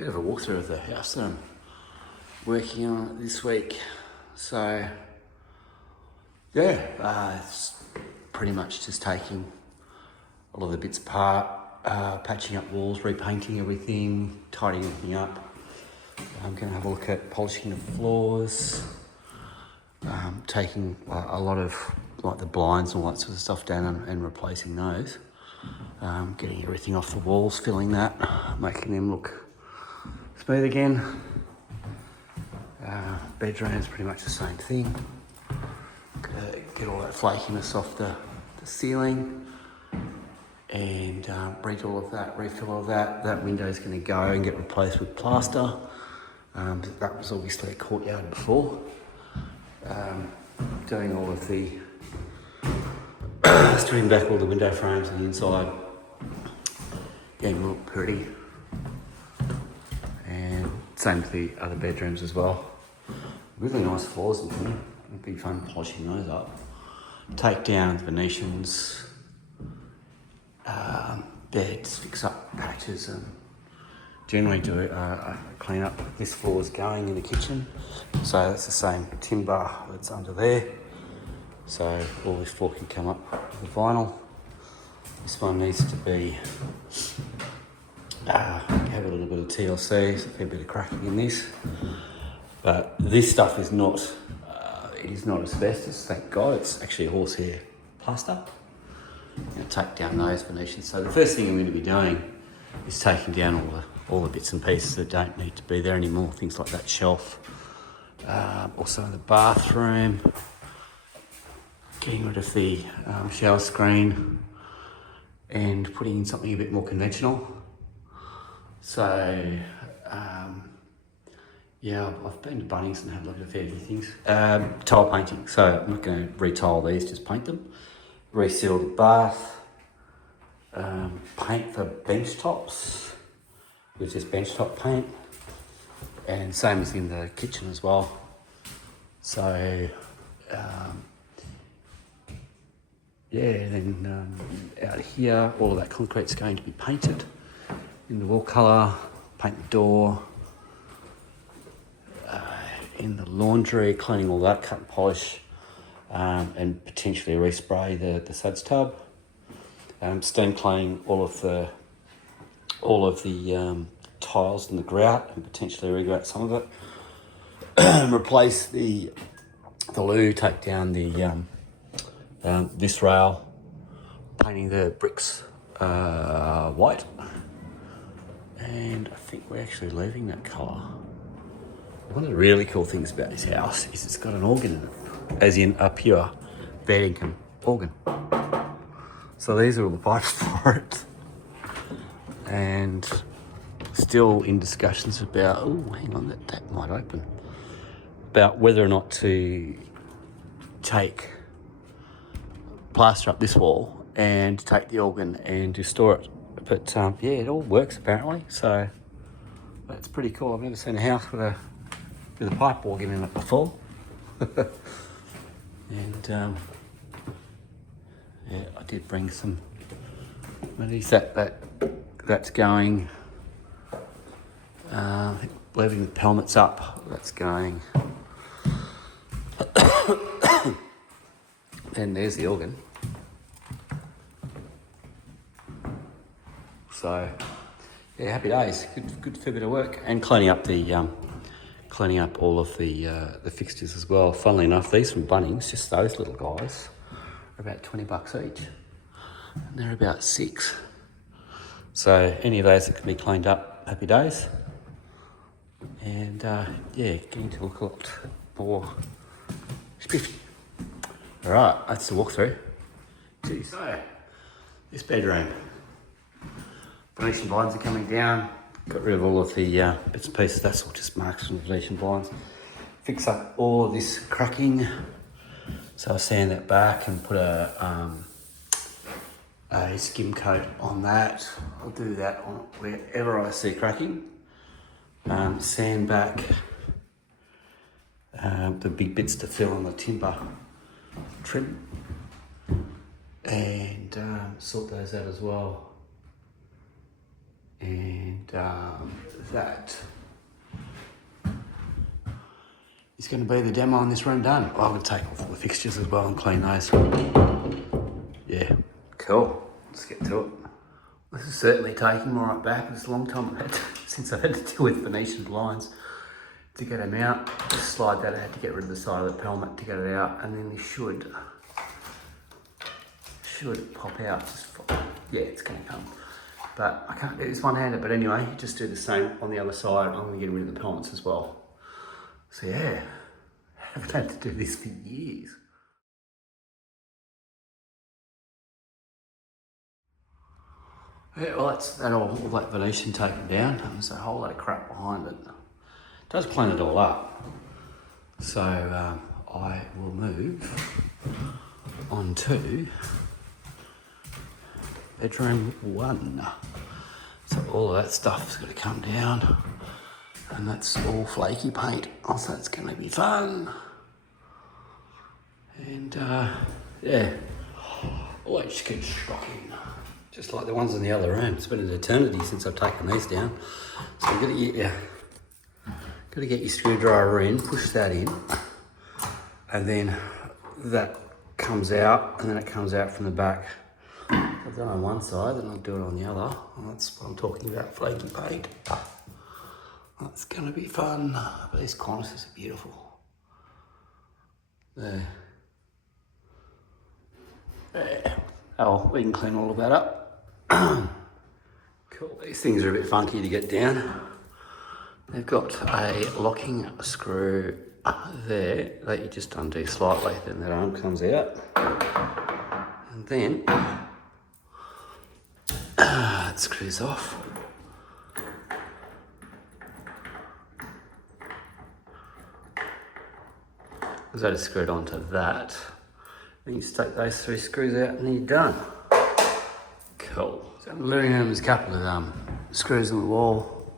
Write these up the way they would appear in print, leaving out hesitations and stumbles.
Bit of a walkthrough of the house that I'm working on this week. So yeah, it's pretty much just taking a lot of the bits apart, patching up walls, repainting everything, tidying everything up. I'm going to have a look at polishing the floors, taking a lot of like the blinds and all that sort of stuff down and replacing those. Getting everything off the walls, filling that, making them look smooth again. Bedroom's pretty much the same thing. Get all that flakiness off the ceiling and refill all of that. That window's going to go and get replaced with plaster. That was obviously a courtyard before. Doing all of the stripping back all the window frames on the inside, getting them look pretty. And same with the other bedrooms as well. Really nice floors in here. It'd be fun polishing those up. Take down Venetians, beds, fix up patches, and generally do a clean up. This floor is going in the kitchen, so that's the same timber that's under there. So all this floor can come up with vinyl. This one needs to be have a little bit of TLC, so a fair bit of cracking in this. But this stuff is not, it is not asbestos, thank God. It's actually a horsehair plaster. I'm going to take down those Venetians. So the first thing I'm going to be doing is taking down all the bits and pieces that don't need to be there anymore. Things like that shelf, also in the bathroom. Getting rid of the shower screen and putting in something a bit more conventional. So, yeah, I've been to Bunnings and had a look at a fair few things. Tile painting, so I'm not going to retile these, just paint them. Reseal the bath, paint the bench tops with just bench top paint, and same as in the kitchen as well. So, then out here, all of that concrete's going to be painted in the wall colour, paint the door, in the laundry, cleaning all that, cut and polish, and potentially respray the suds tub. Steam cleaning all of the tiles in the grout and potentially regrout some of it. Replace the loo, take down the this rail, painting the bricks white, and I think we're actually leaving that colour. One of the really cool things about this house is it's got an organ in it, as in a pure bed organ. So these are all the pipes for it, and still in discussions about, oh, hang on, that might open, about whether or not to plaster up this wall and take the organ and just store it. But yeah, it all works apparently, so that's pretty cool. I've never seen a house with a pipe organ in it before. And yeah, I did bring some remedies. That's going. I think leaving the pelmets up, that's going. And there's the organ. So yeah, happy days. Good fair bit of work, and cleaning up all of the fixtures as well. Funnily enough, these from Bunnings, just those little guys, are about $20 each, and they're about 6. So any of those that can be cleaned up, happy days. And yeah, getting to look a lot more spiffy. All right, that's the walkthrough. So this bedroom, Venetian blinds are coming down. Got rid of all of the bits and pieces. That's all just marks from the Venetian blinds. Fix up all of this cracking. So I'll sand that back and put a skim coat on that. I'll do that on wherever I see cracking. Sand back the big bits to fill on the timber trim, and sort those out as well. And that is going to be the demo on this room done. Oh, I'm going to take off all the fixtures as well and clean those. Yeah, cool. Let's get to it. This is certainly taking me right back. It's a long time since I've had to deal with Venetian blinds to get them out. Just slide that. I had to get rid of the side of the pelmet to get it out, and then they should pop out. Yeah, it's going to come. But I can't do this one-handed. But anyway, just do the same on the other side. I'm going to get rid of the pelmets as well. So yeah, I haven't had to do this for years. Yeah, well, that's that all that Venetian taken down. There's a whole lot of crap behind it. It does clean it all up. So I will move on to bedroom 1. So all of that stuff's going to come down, and that's all flaky paint. Also, it's going to be fun. And yeah, always just keep shocking. Just like the ones in the other room. It's been an eternity since I've taken these down. So you've got to get your screwdriver in, push that in, and then that comes out, and then it comes out from the back. I've done it on one side, then I'll do it on the other. And that's what I'm talking about, flaky paint. That's going to be fun. But these cornices are beautiful. There. There. Oh, we can clean all of that up. Cool. These things are a bit funky to get down. They've got a locking screw there that you just undo slightly, then that arm comes out. And then it screws off. Because that is screwed onto that. Then you just take those 3 screws out and then you're done. Cool. So in the living room, there's a couple of screws on the wall,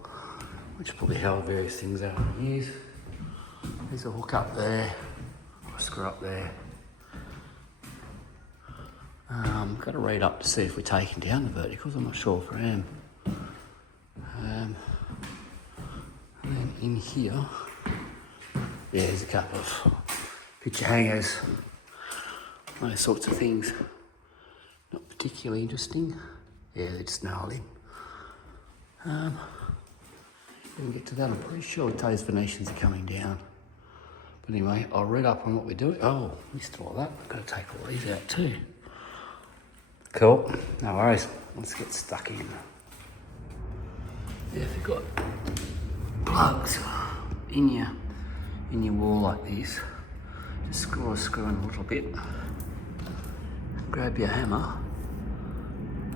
which probably held various things out in the years. There's a hook up there, or a screw up there. Got to read up to see if we're taking down the verticals. I'm not sure if I am. And then in here, yeah, there's a couple of picture hangers, those sorts of things. Not particularly interesting. Yeah, they're just gnarly. We can get to that. I'm pretty sure those Venetians are coming down. But anyway, I'll read up on what we're doing. Oh, missed all that. I've got to take all these out too. Cool. No worries. Let's get stuck in. Yeah, if you've got plugs in your wall like this, just screw in a little bit. Grab your hammer,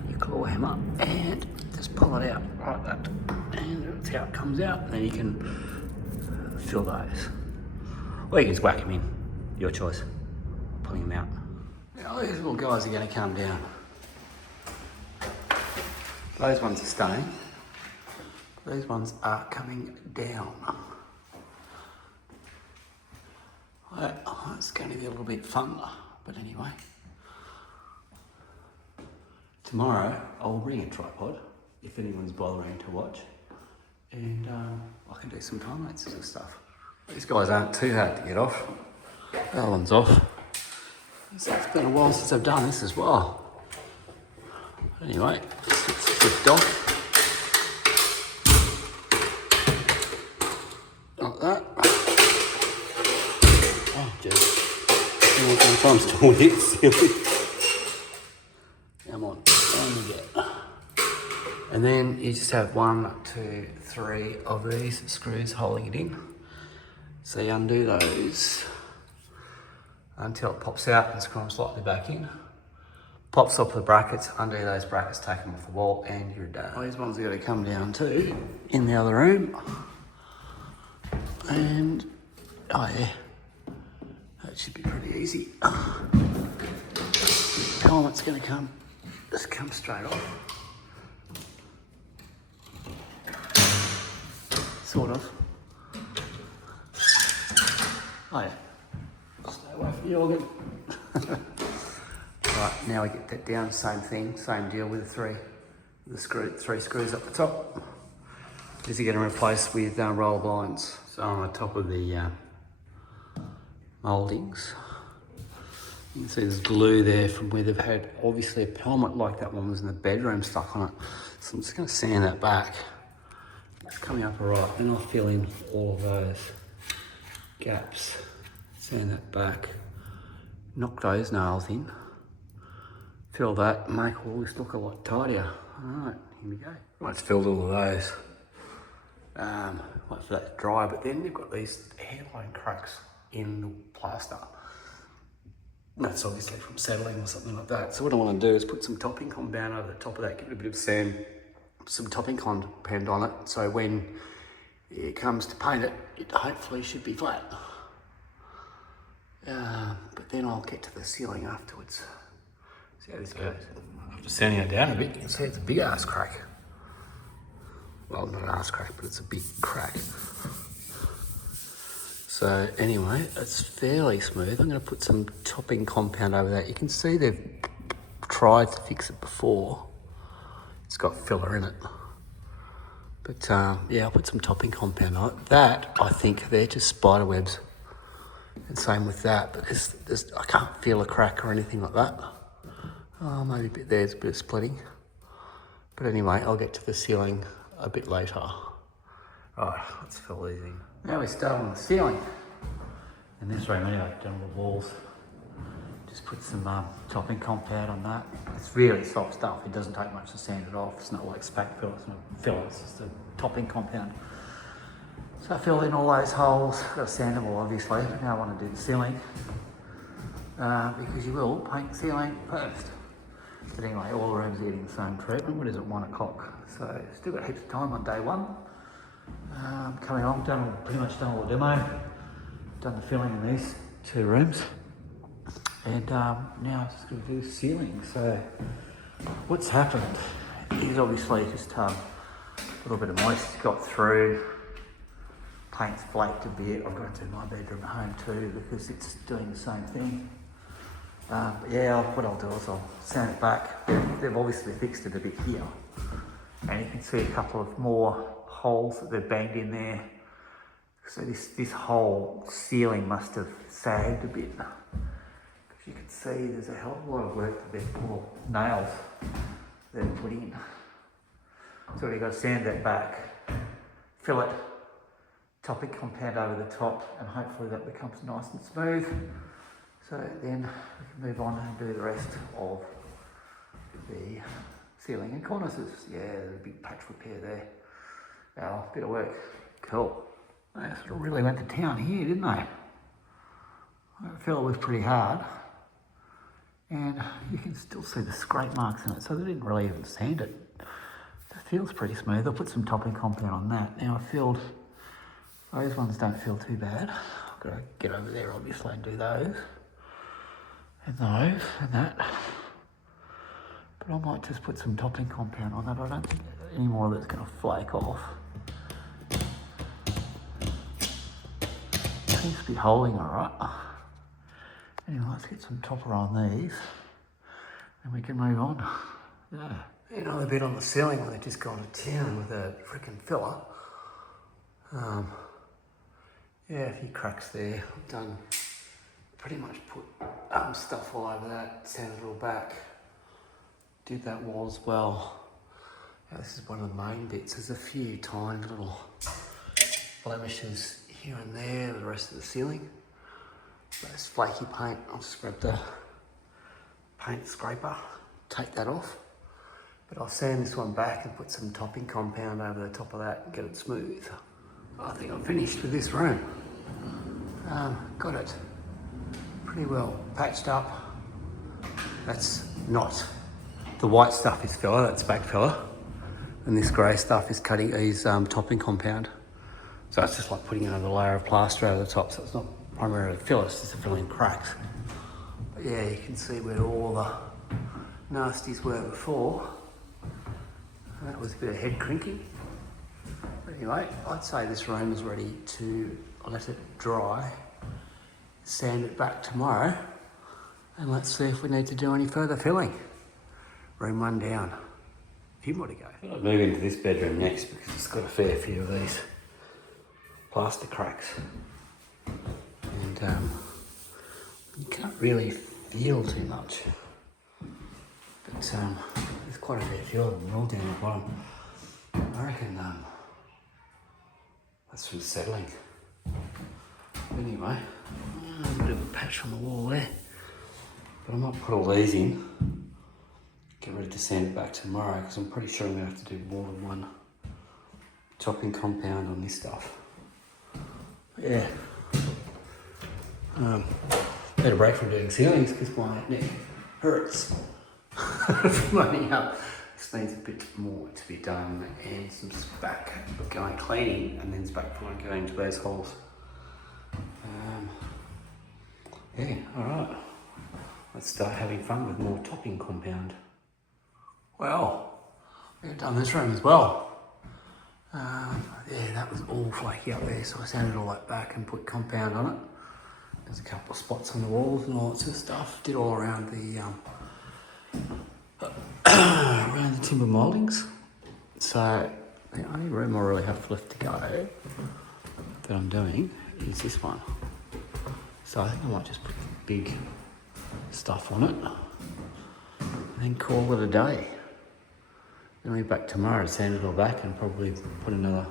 your claw hammer, and just pull it out like that. And that's how it comes out. And then you can fill those. Or you can just whack them in. Your choice. Pulling them out. Now these little guys are going to come down. Those ones are staying. These ones are coming down. Well, it's going to be a little bit fun, but anyway. Tomorrow I'll bring a tripod if anyone's bothering to watch, and I can do some time lapses and stuff. These guys aren't too hard to get off. That one's off. So it's been a while since I've done this as well. Anyway, it's flipped off. Like that. Oh, jeez. Sometimes still hit silly. Come on, down you get. And then you just have 1, 2, 3 of these screws holding it in. So you undo those until it pops out and screw them slightly back in. Pops off the brackets, undo those brackets, take them off the wall, and you're done. These ones are going to come down too in the other room. And oh yeah, that should be pretty easy. Helmet's going to just come straight off. Sort of. Oh yeah, stay away from the organ. Right, now we get that down, same thing, same deal with the three screws up the top. Is he going to replace with roller blinds? So on the top of the mouldings, you can see there's glue there from where they've had obviously a pelmet like that one was in the bedroom stuck on it. So I'm just going to sand that back. It's coming up all right. Then I'll fill in all of those gaps, sand that back, knock those nails in, fill that, make all this look a lot tidier. All right, here we go. Right, it's filled all of those. Wait for that to dry, but then they've got these hairline cracks in the plaster. That's obviously from settling or something like that. So what I want to do is put some topping compound over the top of that, give it a bit of sand, some topping compound on it, so when it comes to paint it, it hopefully should be flat. But then I'll get to the ceiling afterwards. See how this goes. After sanding it down a bit, you can see it's a big ass crack. Well, not an ass crack, but it's a big crack. So anyway, it's fairly smooth. I'm going to put some topping compound over that. You can see they've tried to fix it before. It's got filler in it. But yeah, I'll put some topping compound on it. That, I think, they're just spider webs. And same with that, but I can't feel a crack or anything like that. Oh, maybe a bit there's a bit of splitting. But anyway, I'll get to the ceiling a bit later. Right, let's fill these in. Now we start on the ceiling. In this room anyway, done all the walls. Just put some topping compound on that. It's really soft stuff. It doesn't take much to sand it off. It's not like spack fill, it's not filler, it's just a topping compound. So I filled in all those holes. Got to sand them all obviously. Now I want to do the ceiling. Because you will paint the ceiling first. But anyway, all the rooms are getting the same treatment. What is it, 1 o'clock? So still got heaps of time on day one. Coming along, pretty much done all the demo, done the filling in these 2 rooms, and now I'm just going to do the ceiling. So what's happened is obviously just a little bit of moisture got through, paint's flaked a bit. I've got to do my bedroom at home too because it's doing the same thing. But yeah, what I'll do is I'll sand it back. They've obviously fixed it a bit here, and you can see a couple of more holes that they've banged in there. So this whole ceiling must have sagged a bit. Because you can see there's a hell of a lot of work that they've put, nails they've put in. So we've got to sand that back, fill it, topping compound over the top, and hopefully that becomes nice and smooth. So then we can move on and do the rest of the ceiling and cornices. Yeah, there's a big patch repair there. Oh, bit of work. Cool. They sort of really went to town here, didn't they? I felt it was pretty hard. And you can still see the scrape marks in it, so they didn't really even sand it. It feels pretty smooth. I'll put some topping compound on that. Now I filled, those ones don't feel too bad. I've got to get over there obviously and do those. And those, and that. But I might just put some topping compound on that. I don't think any more of it's going to flake off. Seems to be holding alright. Anyway, let's get some topper on these and we can move on. Yeah. Another bit on the ceiling where they've just gone to town with a freaking filler. Yeah, a few cracks there. I've done, pretty much put stuff all over that, sanded it all back. Did that wall as well. Yeah, this is one of the main bits. There's a few tiny little blemishes here and there, the rest of the ceiling. That's flaky paint. I'll just grab the paint scraper, take that off. But I'll sand this one back and put some topping compound over the top of that and get it smooth. I think I'm finished with this room. Got it pretty well patched up. That's not, the white stuff is filler, that's back filler. And this grey stuff is topping compound. So it's just like putting another layer of plaster over the top, so it's not primarily filler, it's just to fill in cracks. But yeah, you can see where all the nasties were before. That was a bit of head crinking. But anyway, I'd say this room is ready to let it dry, sand it back tomorrow, and let's see if we need to do any further filling. Room 1 down. few more to go. I'll move into this bedroom next because it's got a fair few of these plaster cracks. And you can't really feel too much. But there's quite a fair few of them all down the bottom. I reckon that's from settling. Anyway, a bit of a patch on the wall there. But I might put all these in, get ready to sand it back tomorrow because I'm pretty sure I'm going to have to do more than one topping compound on this stuff. Yeah. Had a break from doing ceilings because my neck hurts from running up. This needs a bit more to be done and some back going cleaning and then it's back going to those holes. Yeah, alright. Let's start having fun with more topping compound. Well, we've done this room as well. Yeah, that was all flaky up there, so I sanded all that back and put compound on it. There's a couple of spots on the walls and all that sort of stuff. Did all around the around the timber mouldings. So the only room I really have left to go that I'm doing is this one. So I think I might just put the big stuff on it and then call it a day. Then I'll be back tomorrow to sand it all back and probably put another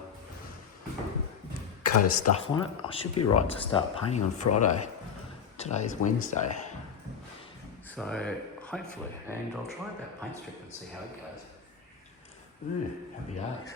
coat of stuff on it. I should be right to start painting on Friday. Today's Wednesday. So hopefully, and I'll try that paint strip and see how it goes. Happy days.